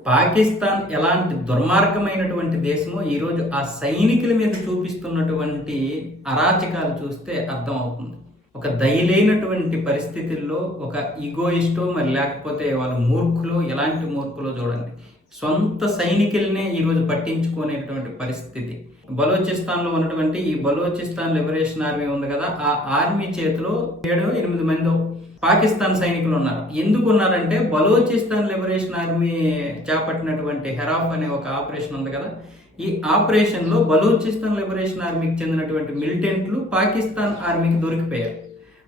పాకిస్తాన్ ఎలాంటి దుర్మార్గమైనటువంటి దేశమో ఈరోజు ఆ సైనికుల మీద చూపిస్తున్నటువంటి అరాచకాలు చూస్తే అర్థమవుతుంది. ఒక దయలేనటువంటి పరిస్థితుల్లో ఒక ఈగోయిస్టో మరి లేకపోతే వాళ్ళ మూర్ఖులో ఎలాంటి మూర్ఖులో చూడండి. సొంత సైనికులనే ఈరోజు పట్టించుకునేటువంటి పరిస్థితి. బలోచిస్తాన్లో ఉన్నటువంటి ఈ బలోచిస్తాన్ లిబరేషన్ ఆర్మీ ఉంది కదా, ఆ ఆర్మీ చేతిలో 7-8 మంది పాకిస్తాన్ సైనికులు ఉన్నారు. ఎందుకు ఉన్నారంటే బలోచిస్తాన్ లిబరేషన్ ఆర్మీ చేపట్టినటువంటి హెరాఫ్ అనే ఒక ఆపరేషన్ ఉంది కదా, ఈ ఆపరేషన్లో బలూచిస్తాన్ లిబరేషన్ ఆర్మీకి చెందినటువంటి మిలిటెంట్లు పాకిస్తాన్ ఆర్మీకి దొరికిపోయారు.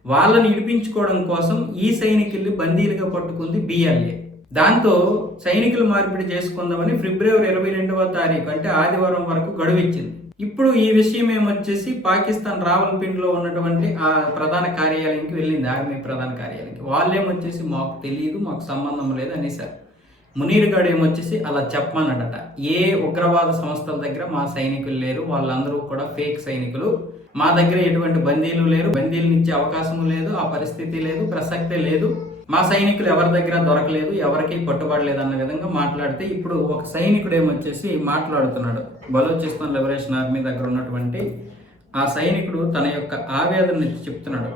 వాళ్ళని ఇడిపించుకోవడం కోసం ఈ సైనికుల్ని బందీలుగా పట్టుకుంది బిఎల్ఏ. దాంతో సైనికులు మార్పిడి చేసుకుందామని ఫిబ్రవరి 22వ తారీఖు అంటే ఆదివారం వరకు గడువు ఇచ్చింది. ఇప్పుడు ఈ విషయం ఏమొచ్చేసి పాకిస్తాన్ రావల్పిండిలో ఉన్నటువంటి ఆ ప్రధాన కార్యాలయానికి వెళ్ళింది, ఆర్మీ ప్రధాన కార్యాలయానికి. వాళ్ళేమొచ్చేసి మాకు తెలియదు, మాకు సంబంధం లేదు అనేసారు. మునీర్ గడ్ ఏమొచ్చేసి అలా చెప్పమన్నాడట. ఏ ఉగ్రవాద సంస్థల దగ్గర మా సైనికులు లేరు, వాళ్ళందరూ కూడా ఫేక్ సైనికులు, మా దగ్గర ఎటువంటి బందీలు లేరు, బందీలు ఇచ్చే అవకాశం లేదు, ఆ పరిస్థితి లేదు, ప్రసక్తే లేదు, మా సైనికులు ఎవరి దగ్గర దొరకలేదు, ఎవరికి పట్టుబడలేదు అన్న విధంగా మాట్లాడితే ఇప్పుడు ఒక సైనికుడు ఏమొచ్చేసి మాట్లాడుతున్నాడు. బలోచిస్తాన్ లిబరేషన్ ఆర్మీ దగ్గర ఉన్నటువంటి ఆ సైనికుడు తన యొక్క ఆవేదన చెప్తున్నాడు.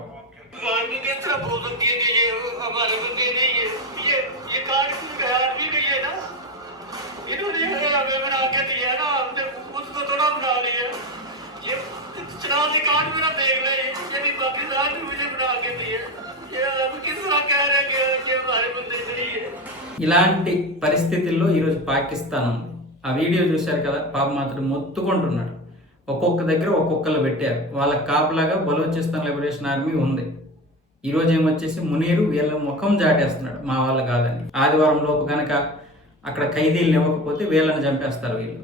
ఇలాంటి పరిస్థితుల్లో ఈరోజు పాకిస్తాన్ ఉంది. ఆ వీడియో చూశారు కదా, పాపం అతడు మొత్తుకుంటున్నాడు. ఒక్కొక్క దగ్గర ఒక్కొక్కరు పెట్టారు, వాళ్ళకి కాపలాగా బలోచిస్తాన్ లిబరేషన్ ఆర్మీ ఉంది. ఈరోజు ఏమొచ్చేసి మునీరు వీళ్ళ ముఖం జాటేస్తున్నాడు, మా వాళ్ళు కాదని. ఆదివారం లోపు కనుక అక్కడ ఖైదీలు ఇవ్వకపోతే వీళ్ళని చంపేస్తారు వీళ్ళు.